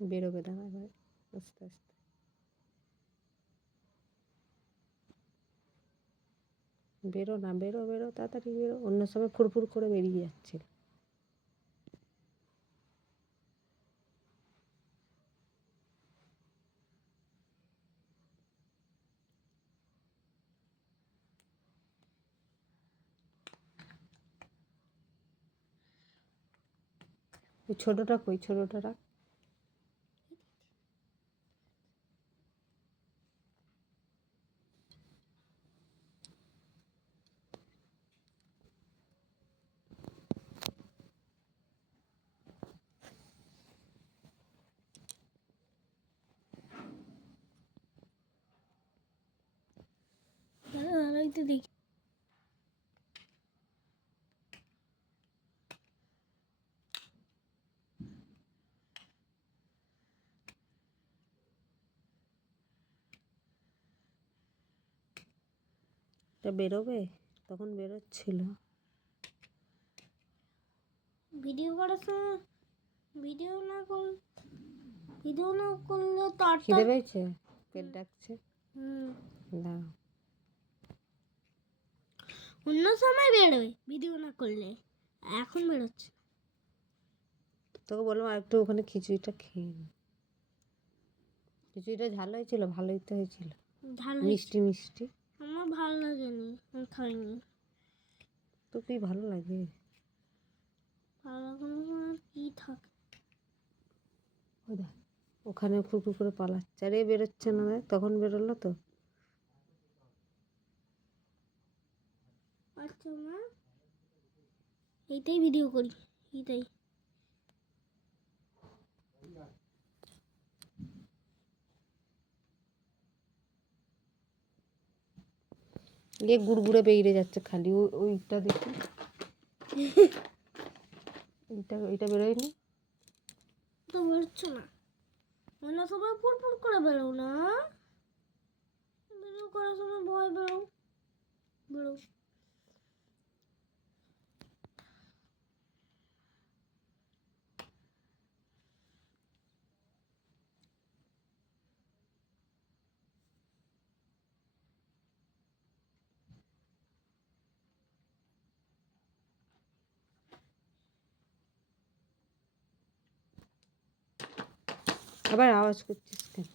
বেরোবে দাঁড়া এবার আস্তে আস্তে। বেরো না, বেরো বেরো, তাড়াতাড়ি বেরো। অন্য সময় ফুরফুর করে বেরিয়ে যাচ্ছিল ওই ছোটোটা কই? ছোটোটা রাখ। দাঁড়া দেখি। এটা বেরোবে? তখন বেরোচ্ছিল। ভিডিও করার সময় ভিডিও না কর ভিডিও না করলে তারটা খিদে পেয়েছে? পেট ডাকছে? হুম। দাঁড়াও। অন্য সময় বেরোবে। ভিডিও না করলে। এখন বেরোচ্ছে। তোকে বললাম আর একটু ওখানে খিচুড়িটা খেয়ে নে। খিচুড়িটা ঝাল হয়েছিল ভালোই তো হয়েছিল। ঝাল মিষ্টি মিষ্টি। আমার ভালো লাগেনি আমি খাইনি। তো ভালো লাগে। ভালো আর কি থাকে ওখানে ফুরফুর করে পালাচ্ছে। আরে বেরোচ্ছে না তখন বেরোলো তো আচ্ছা মা এইটাই ভিডিও করি এইটাই। এ গুড়গুড়ে বেরিয়ে যাচ্ছে খালি ওই ওইটা দেখি। এইটা এইটা বেরোয়নি? তো বেরোচ্ছে না। অন্য সবাই করে বেরো না ভিডিও করার সময় ভয় বেরো বেরো আবার আওয়াজ করছিস কেন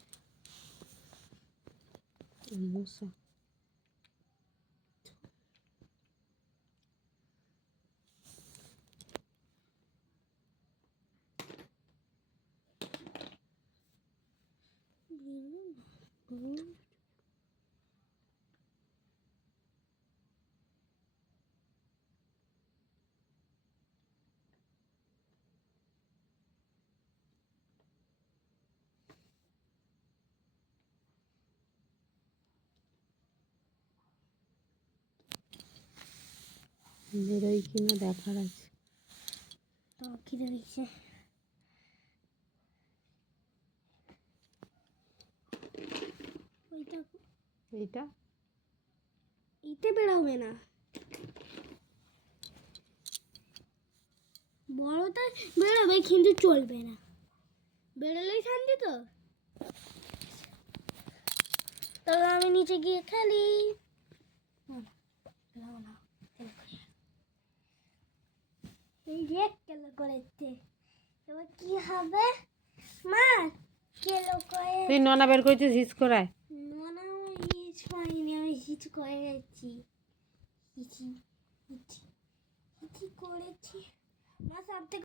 মশা বেরোয় কিনা দেখার আছে। তো খিদে দিচ্ছে ওইটা এইটা? এইটা বেরোবে না। বড়টা বেরোবে কিন্তু চলবে না। বেরোলেই শান্তি তো। তাহলে আমি নিচে গিয়ে খেলি না, না, না, না, খেলা করি না। করেছে এবার কি হবে মা কেলো করে তুই ননা বের করেছিস হিচ করায়। না না হিচ পাইনি আমি হিচ করে গেছি হিচি হিচি হিচি করেছি। মা সব থেকে